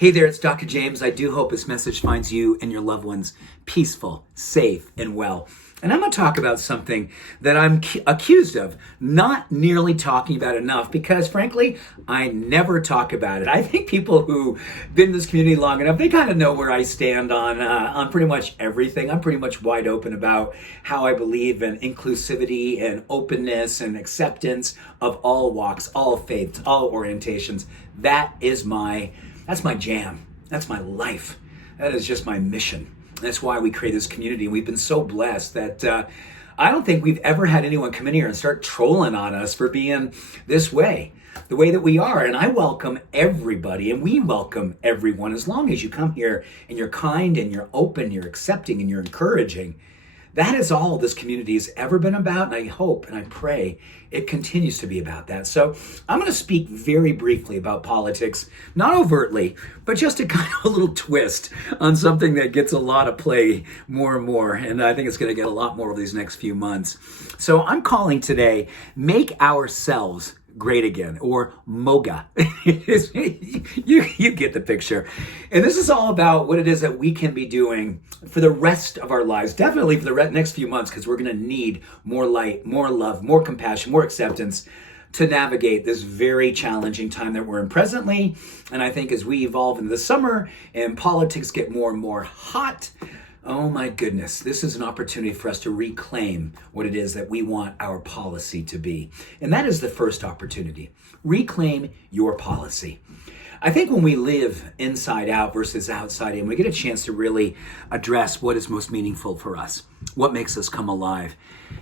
Hey there, it's Dr. James. I do hope this message finds you and your loved ones peaceful, safe, and well. And I'm going to talk about something that I'm accused of not nearly talking about enough because, frankly, I never talk about it. I think people who've been in this community long enough, they kind of know where I stand on pretty much everything. I'm pretty much wide open about how I believe in inclusivity and openness and acceptance of all walks, all faiths, all orientations. That's my jam. That's my life. That is just my mission. That's why we create this community. We've been so blessed that I don't think we've ever had anyone come in here and start trolling on us for being this way, the way that we are. And I welcome everybody, and we welcome everyone as long as you come here and you're kind and you're open, you're accepting and you're encouraging. That is all this community has ever been about, and I hope and I pray it continues to be about that. So I'm going to speak very briefly about politics, not overtly, but just a kind of a little twist on something that gets a lot of play more and more, and I think it's going to get a lot more over these next few months. So I'm calling today, Make Ourselves Great Again, or MOGA. you get the picture. And this is all about what it is that we can be doing for the rest of our lives, definitely for the next few months, because we're going to need more light, more love, more compassion, more acceptance to navigate this very challenging time that we're in presently. And I think as we evolve into the summer and politics get more and more hot, oh my goodness, this is an opportunity for us to reclaim what it is that we want our policy to be. And that is the first opportunity. Reclaim your policy. I think when we live inside out versus outside in, we get a chance to really address what is most meaningful for us, what makes us come alive.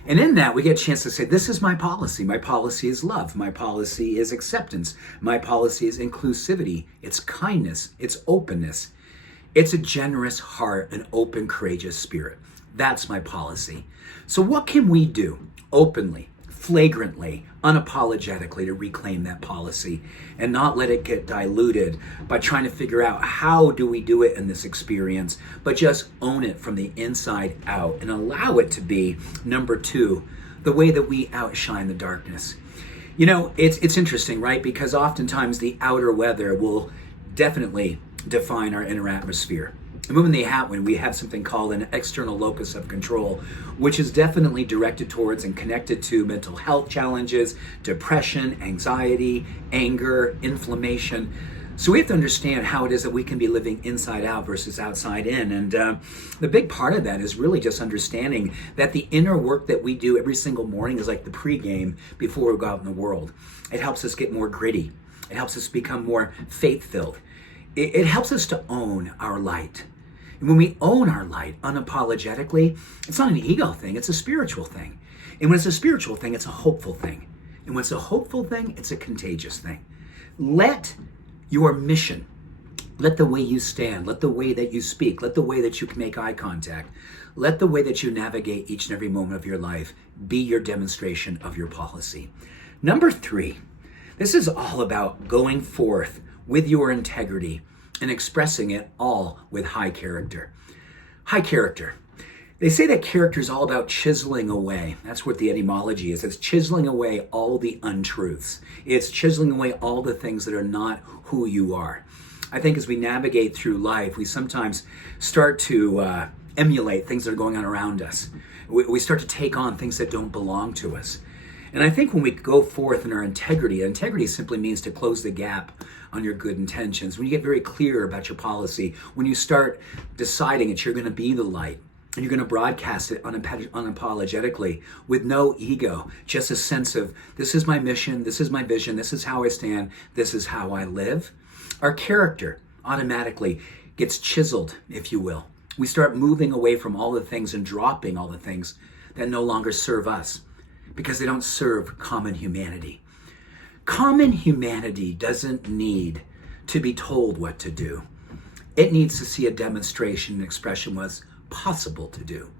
And in that, we get a chance to say, this is my policy. My policy is love. My policy is acceptance. My policy is inclusivity. It's kindness. It's openness. It's a generous heart, an open, courageous spirit. That's my policy. So what can we do openly, flagrantly, unapologetically to reclaim that policy and not let it get diluted by trying to figure out how do we do it in this experience, but just own it from the inside out and allow it to be, number two, the way that we outshine the darkness. You know, it's interesting, right? Because oftentimes the outer weather will definitely define our inner atmosphere. And when we have something called an external locus of control, which is definitely directed towards and connected to mental health challenges, depression, anxiety, anger, inflammation. So we have to understand how it is that we can be living inside out versus outside in. And the big part of that is really just understanding that the inner work that we do every single morning is like the pregame before we go out in the world. It helps us get more gritty. It helps us become more faith-filled. It helps us to own our light. And when we own our light unapologetically, it's not an ego thing, it's a spiritual thing. And when it's a spiritual thing, it's a hopeful thing. And when it's a hopeful thing, it's a contagious thing. Let your mission, let the way you stand, let the way that you speak, let the way that you can make eye contact, let the way that you navigate each and every moment of your life be your demonstration of your policy. Number three, this is all about going forth with your integrity and expressing it all with high character. High character. They say that character is all about chiseling away. That's what the etymology is. It's chiseling away all the untruths. It's chiseling away all the things that are not who you are. I think as we navigate through life, we sometimes start to emulate things that are going on around us. We start to take on things that don't belong to us. And I think when we go forth in our integrity simply means to close the gap on your good intentions. When you get very clear about your policy, when you start deciding that you're going to be the light, and you're going to broadcast it unapologetically with no ego, just a sense of, this is my mission, this is my vision, this is how I stand, this is how I live. Our character automatically gets chiseled, if you will. We start moving away from all the things and dropping all the things that no longer serve us, because they don't serve common humanity. Common humanity doesn't need to be told what to do. It needs to see a demonstration and expression what's possible to do.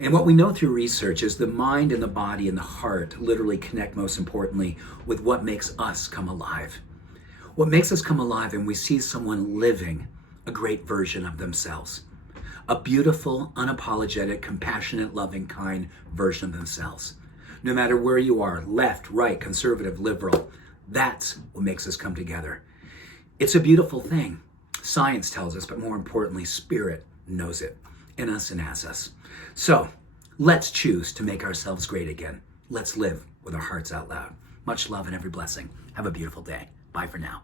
And what we know through research is the mind and the body and the heart literally connect most importantly with what makes us come alive. What makes us come alive when we see someone living a great version of themselves. A beautiful, unapologetic, compassionate, loving, kind version of themselves. No matter where you are, left, right, conservative, liberal, that's what makes us come together. It's a beautiful thing. Science tells us, but more importantly, spirit knows it in us and as us. So let's choose to make ourselves great again. Let's live with our hearts out loud. Much love and every blessing. Have a beautiful day. Bye for now.